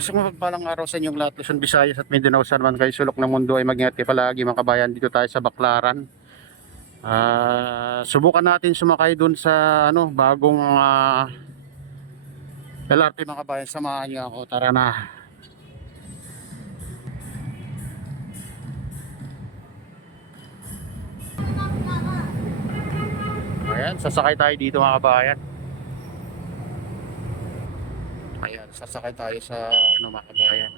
Gusto ko magpalang araw sa inyong lahat, Luzon, Visayas at Mindanao, saan man kayo sulok ng mundo ay mag-ingat kayo palagi mga kabayan. Dito tayo sa Baclaran. Subukan natin sumakay dun sa bagong LRT mga kabayan. Samahan niyo ako, tara na. Ayan, sasakay tayo dito mga kabayan. Ayan, sasakay tayo sa mga kabayan.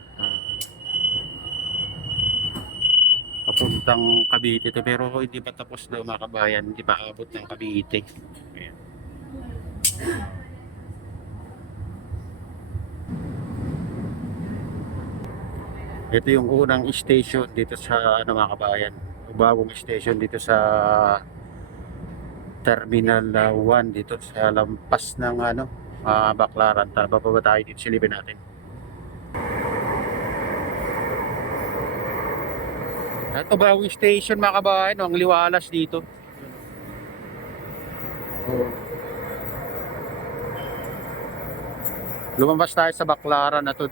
Papuntang Cavite to, pero hindi pa tapos na mga kabayan, hindi pa abot ng Cavite. Ayan. Ito yung unang station dito sa mga kabayan. Bagong station dito sa Terminal 1 dito sa lampas ng Baclaran. Bababa tayo dito, silipin natin. Ito bagong station mga kabayan, ang liwalas dito. Oh. Lumabas tayo sa Baclaran na to,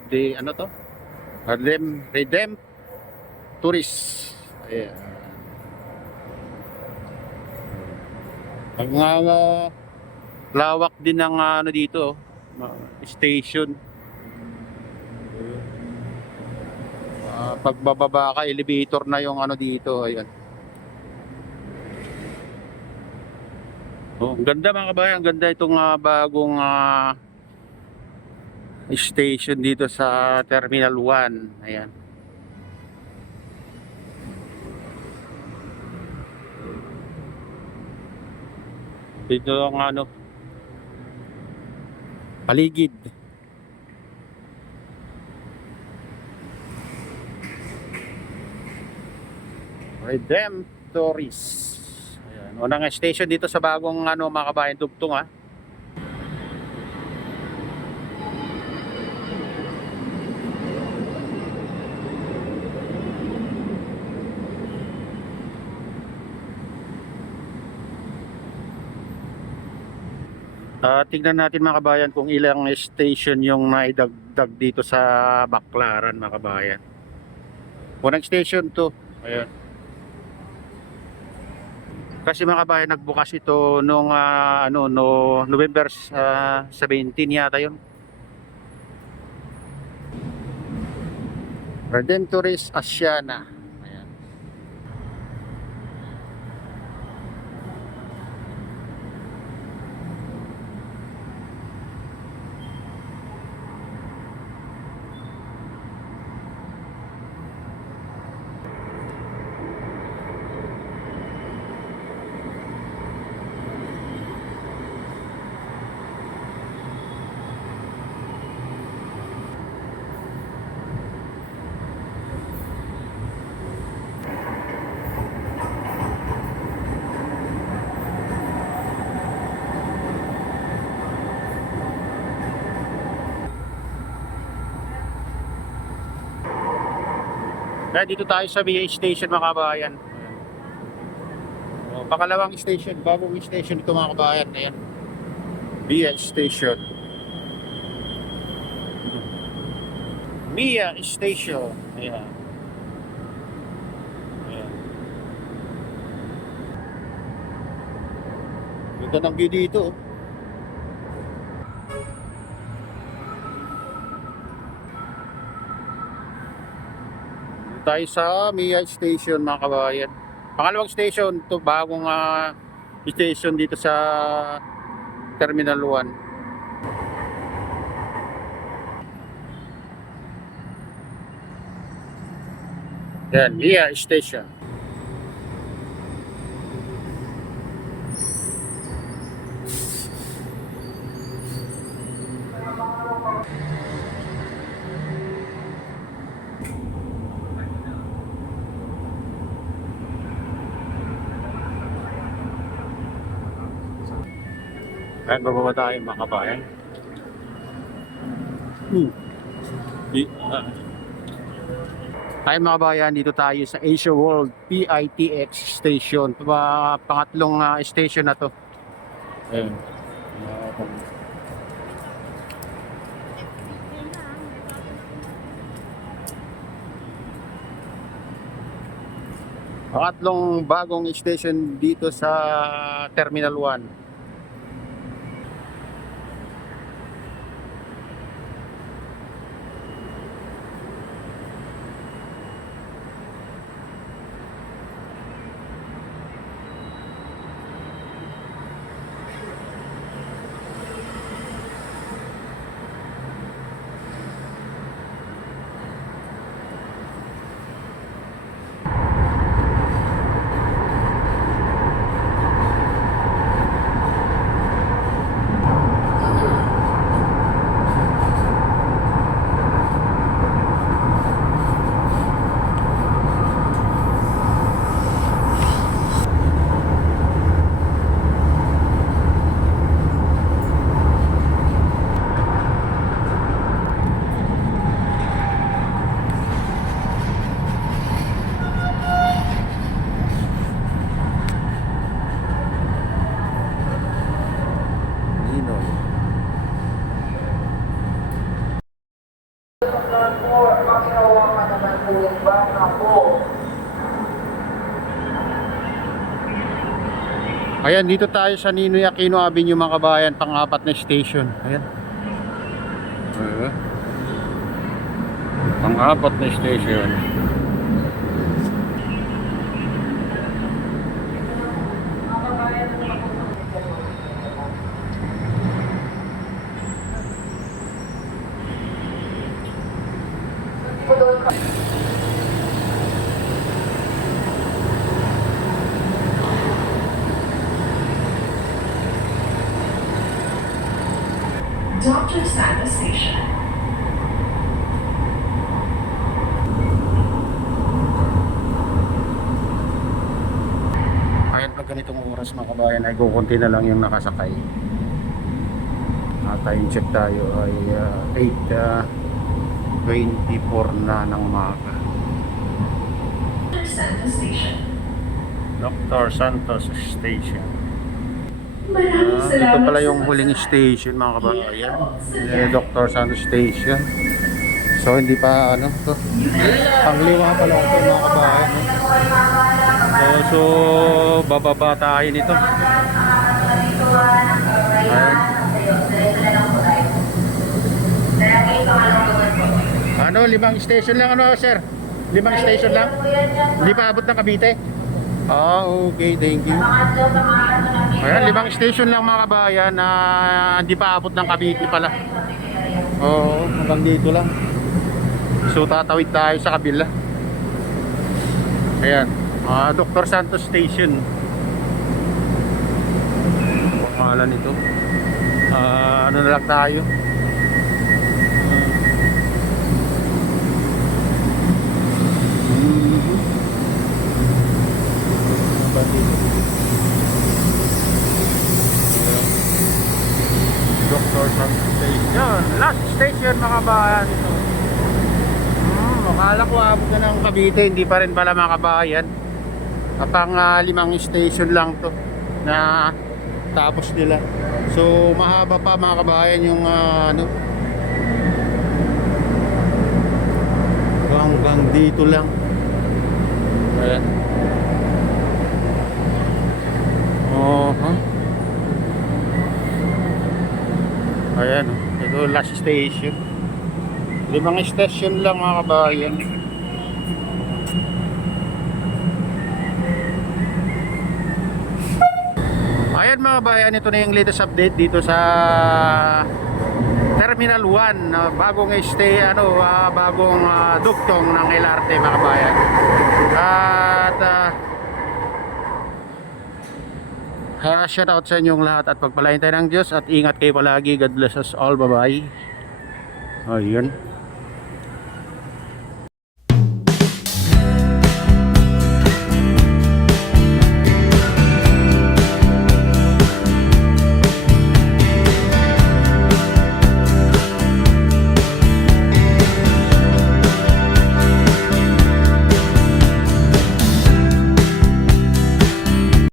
Redem Tourist. Ayan. Ang lawak din ng dito, station. Pagbababa ka, elevator na yung dito. Ayan. Oh, ang ganda mga kabayan, ang ganda itong bagong station dito sa Terminal 1. Ayan. Dito ang paligid. Redemptoris. Ayan. Unang station dito sa bagong mga kabayan, dugtong . Tignan natin mga kabayan kung ilang station yung naidagdag dito sa Baclaran mga kabayan. Unang station to. Ayan. Kasi mga kabayan, nagbukas ito nung November 17 yata yun. Redemptoris Asiana. Ayan. Kaya dito tayo sa VA station mga kabayan. Oh, pakalawang station, bagong station ito mga kabayan. Ayan. VA station. Mia station. Ayan. Ayan. Ganda ng view dito. Tayo sa Mia Station mga kabayan. Pangalawang station to, bagong station dito sa Terminal 1. Yan, Mia Station. Ayan, bababa tayo mga kabayan. Ay mga kabayan, dito tayo sa Asia World PITX Station. Pangatlong station na to. Ayan. Pangatlong bagong station dito sa Terminal 1. Ninoy. Ayan, dito tayo sa Ninoy Aquino Avenue mga kabayan, pang-apat na station. Ayan. Pang-apat na station. Dr. Sandra Station. Ayan, pag ganitong oras mga kabayan ay kukunti na lang yung nakasakay. Time check tayo ay 8:24 na ng umaga. Dr. Santos Station. Dr. Santos Station. Maraming Ito salamat pala sa yung huling station mga kabayan. Dr. Santos Station. So hindi pa ano to. Pangliwa pa lang ito mga kabayan. So bababa tayo nito. Ayan. Ano, 5 station lang ano sir? 5 station lang? Hindi pa abot ng Cavite? Ah, okay, thank you. Ayan, 5 station lang mga kabayan na hindi pa abot ng Cavite pala. Oo, hanggang dito lang. So tatawid tayo sa kabila. Ayan, Dr. Santos Station. Pangalan nito. Ano na lang tayo? Dr. Santos Station. Last station mga kabayan. Akala ko abot na ng Cavite, hindi pa rin pala mga kabayan. Pang 5 station lang to na tapos nila. So mahaba pa mga kabayan yung ano, hanggang dito lang. Ayan. Ayan, ito last station. 5 station lang mga kabayan. Ayan mga kabayan, ito na yung latest update dito sa Terminal 1, bagong bagong duktong ng LRT mga kabayan. At shout out sa inyong lahat at pagpalain tayo ng Diyos at ingat kayo palagi. God bless us all. Bye bye. Ayun.